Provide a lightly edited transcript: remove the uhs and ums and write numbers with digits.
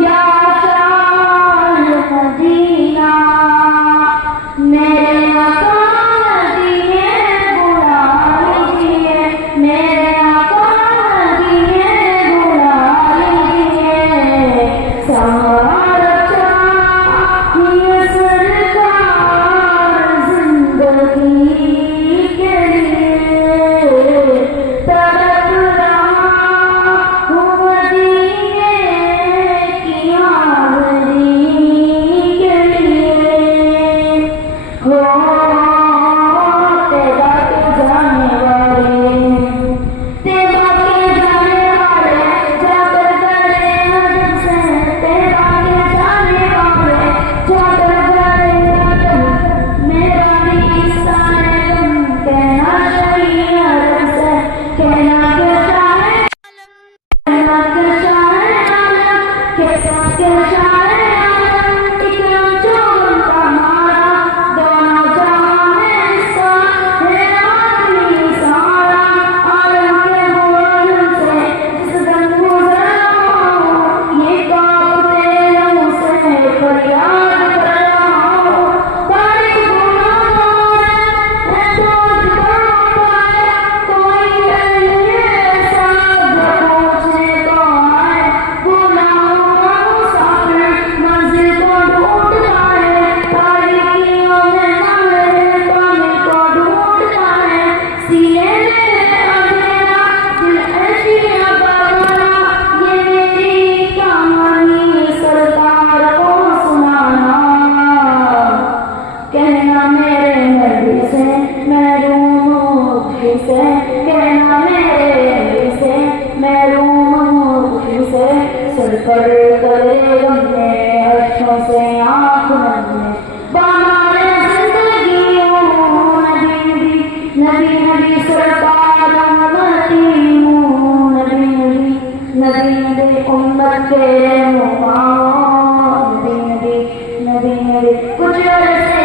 या शाह मदीना मेरे आका मदीने बुला लीजिए, मेरे आका मदीने बुला लीजिए। सहारा चाहिए सरकार जिंदगी के लिए, तड़प रहा हूँ मदीने की आमदी के लिए। हो तेरा के जाने वाले, तेरा के जाने वाले जाकर गले अदब से, तेरा के जाने वाले जाकर गले अदब। मेरा भी किस्सा है तुम कहना चाहिए अदब से, कहना के शाहे कहना के शाहे आलम, कहना के शाहे आलम। इकराम जो उनका मारा दोनों जहां में इसका है आखिरी सहारा। आलम के बोल से जिस दम गुजरा हूँ, ये कांपते लहू से फरियाद कर रहा हूँ। तारीख गुनाहों है तो जुबान पाए, कोई नहीं ऐसा जो पूछने को आए। गुनाहों का मुसाफिर मंजिल को ढूंढता है, तारीकियों में कामिल को ढूंढता है। सीने में अंधेरा दिल ऐशिया बना, ये मेरी कहानी सरकार को सुनाना। कहना मेरे नबी से मैं रूम से, कहना मेरे नबी से मैं रूम से। सर पर करे गम में अश्कों से आँख नम बामारे जिंदगी हूँ। नबी नबी नबी नबी सरकार उम्मती हूँ। नबी नबी नबी नबी उम्मत के मुकाम। नबी नबी नबी नबी कुछ अरसे